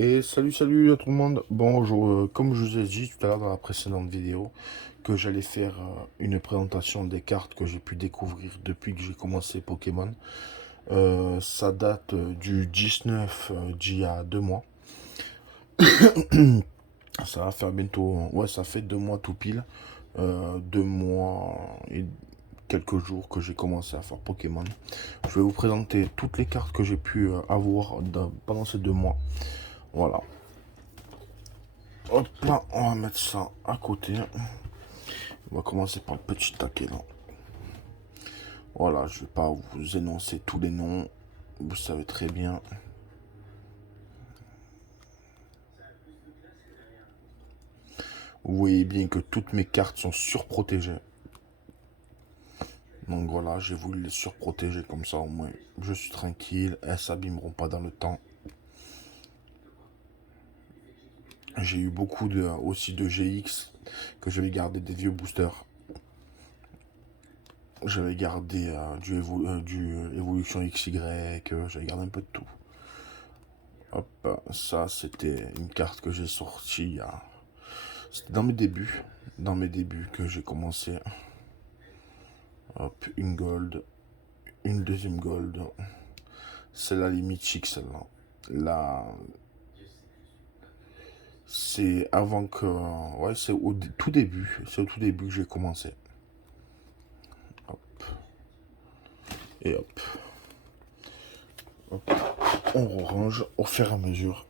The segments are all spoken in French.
Et salut à tout le monde. Comme je vous ai dit tout à l'heure dans la précédente vidéo, que j'allais faire une présentation des cartes que j'ai pu découvrir depuis que j'ai commencé Pokémon. Ça date du 19 d'il y a 2 mois. Ça va faire bientôt, ouais, ça fait 2 mois tout pile. 2 mois et quelques jours que j'ai commencé à faire Pokémon. Je vais vous présenter toutes les cartes que j'ai pu avoir pendant ces 2 mois. Voilà. Hop là, on va mettre ça à côté. On va commencer par le petit taquet là. Voilà, je vais pas vous énoncer tous les noms. Vous savez très bien. Vous voyez bien que toutes mes cartes sont surprotégées. Donc voilà, j'ai voulu les surprotéger comme ça au moins. Je suis tranquille, elles s'abîmeront pas dans le temps. J'ai eu beaucoup aussi de GX que je vais garder des vieux boosters. J'avais gardé du Evolution XY, j'avais gardé un peu de tout. Hop, ça c'était une carte que j'ai sortie C'était dans mes débuts que j'ai commencé. Hop, une gold, une deuxième gold. Celle-là, les mythiques, celle-là. Là, c'est avant que... Ouais, c'est au tout début. C'est au tout début que j'ai commencé. Hop, et hop. Hop. On range au fur et à mesure.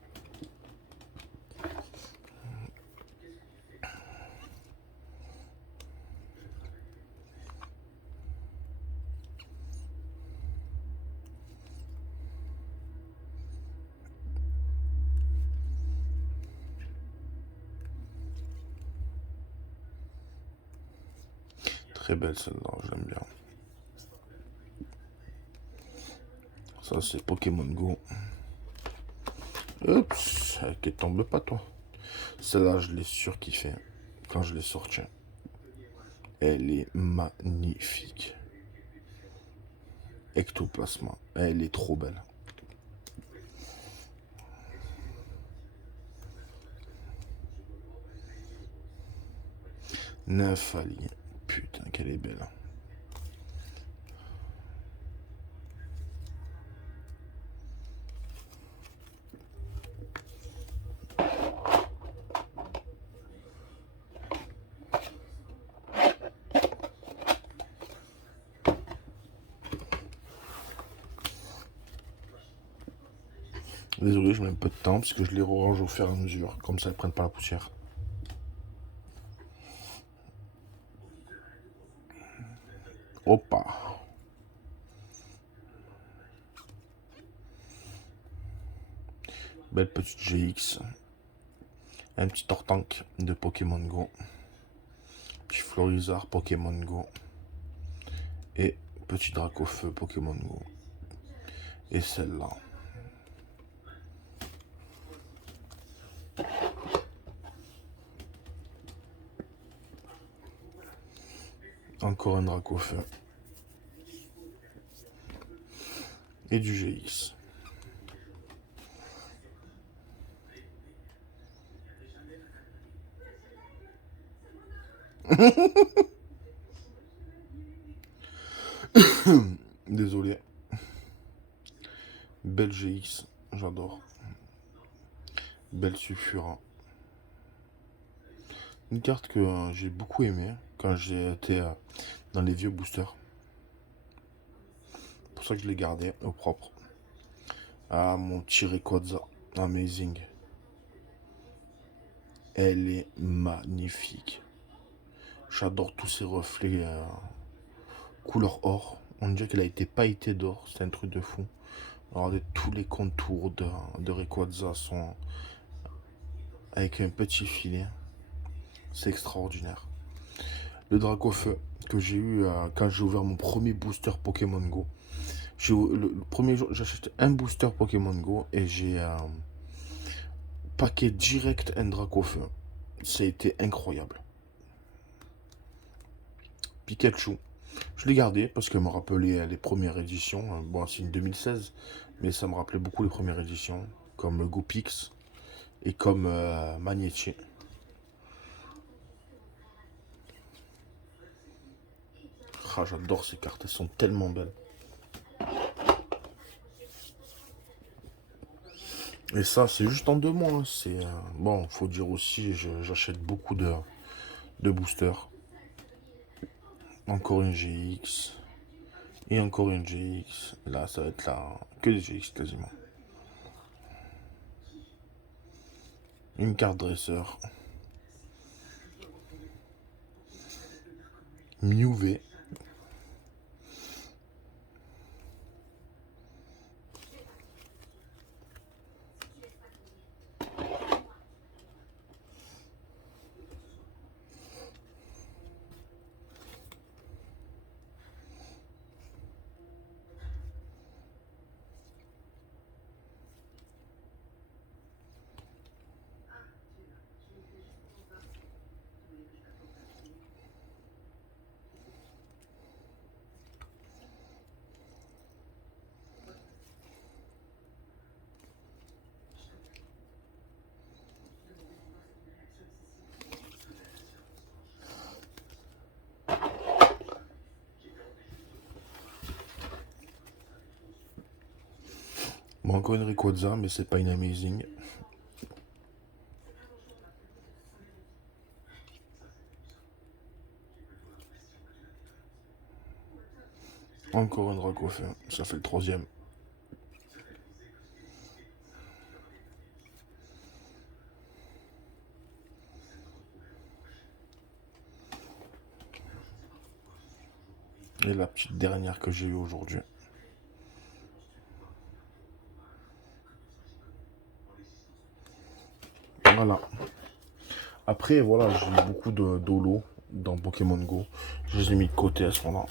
Très belle celle-là, je l'aime bien. Ça, c'est Pokémon Go. Oups, qu'elle tombe pas, toi. Celle-là, je l'ai surkiffé quand je l'ai sortie. Elle est magnifique. Ectoplasma, elle est trop belle. Nymphalie, putain, qu'elle est belle. Désolé, je mets un peu de temps parce que je les range au fur et à mesure, comme ça elles prennent pas la poussière. Opa. Belle petite GX. Un petit Tortank de Pokémon Go. Petit Florizard Pokémon Go. Et petit Dracofeu Pokémon Go. Et celle-là. Encore un Dracofeu. Et du GX. Désolé. Belle GX, j'adore. Belle Sulfura. Une carte que j'ai beaucoup aimée quand j'ai été dans les vieux boosters. C'est pour ça que je l'ai gardé au propre. Ah, mon petit Rayquaza. Amazing. Elle est magnifique. J'adore tous ces reflets couleur or. On dirait qu'elle a été pailletée d'or. C'est un truc de fou. Regardez, tous les contours de Rayquaza sont avec un petit filet. C'est extraordinaire. Le Dracofeu que j'ai eu quand j'ai ouvert mon premier booster Pokémon Go. Le premier jour, j'ai acheté un booster Pokémon Go et j'ai paquet direct un Dracofeu. Ça a été incroyable. Pikachu. Je l'ai gardé parce qu'elle me rappelait les premières éditions. Bon, c'est une 2016, mais ça me rappelait beaucoup les premières éditions, comme le Gopix. et comme Magnétier. Ah, j'adore ces cartes, elles sont tellement belles. Et ça, c'est juste en 2 mois, hein. C'est bon, faut dire aussi, j'achète beaucoup de boosters. Encore une GX. Et encore une GX. Là, ça va être là que des GX quasiment. Une carte dresseur. Mew V. Bon, encore une Rayquaza, mais c'est pas une amazing. Encore une Dracofeu, ça fait le 3e. Et la petite dernière que j'ai eue aujourd'hui. Voilà. Après, voilà, j'ai eu beaucoup de d'holo dans Pokémon Go. Je les ai mis de côté à ce moment-là.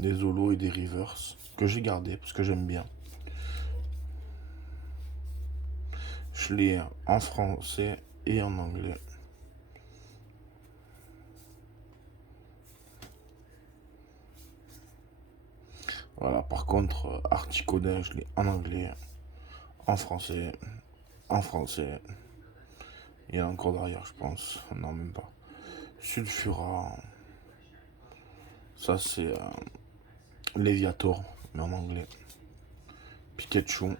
Des holos et des rivers que j'ai gardé parce que j'aime bien. Je l'ai en français et en anglais. Voilà, par contre, Articodin, je l'ai en anglais, en français, en français. Il y en a encore derrière, je pense. Non, même pas. Sulfura. Ça, c'est Léviator, mais en anglais. Pikachu.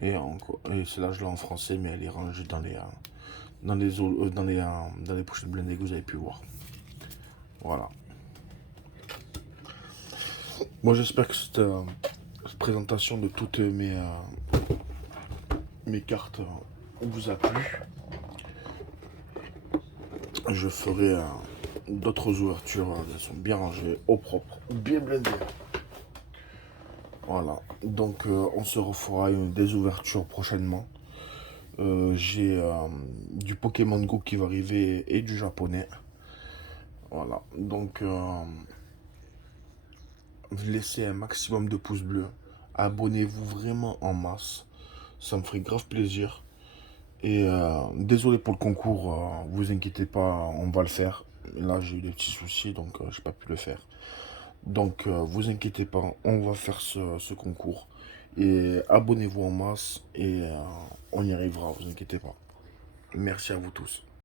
Et celle-là, je l'ai en français, mais elle est rangée dans les pochettes blindées que vous avez pu voir. Voilà. Moi, j'espère que cette présentation de toutes mes cartes vous a plu. Je ferai d'autres ouvertures. Elles sont bien rangées, au propre, bien blindées. Voilà. Donc, on se refera des ouvertures prochainement. J'ai du Pokémon Go qui va arriver et du japonais. Voilà. Donc, laissez un maximum de pouces bleus. Abonnez-vous vraiment en masse. Ça me ferait grave plaisir. Et désolé pour le concours, vous inquiétez pas, on va le faire. Là, j'ai eu des petits soucis, donc j'ai pas pu le faire. Donc, vous inquiétez pas, on va faire ce concours. Et abonnez-vous en masse et on y arrivera, vous inquiétez pas. Merci à vous tous.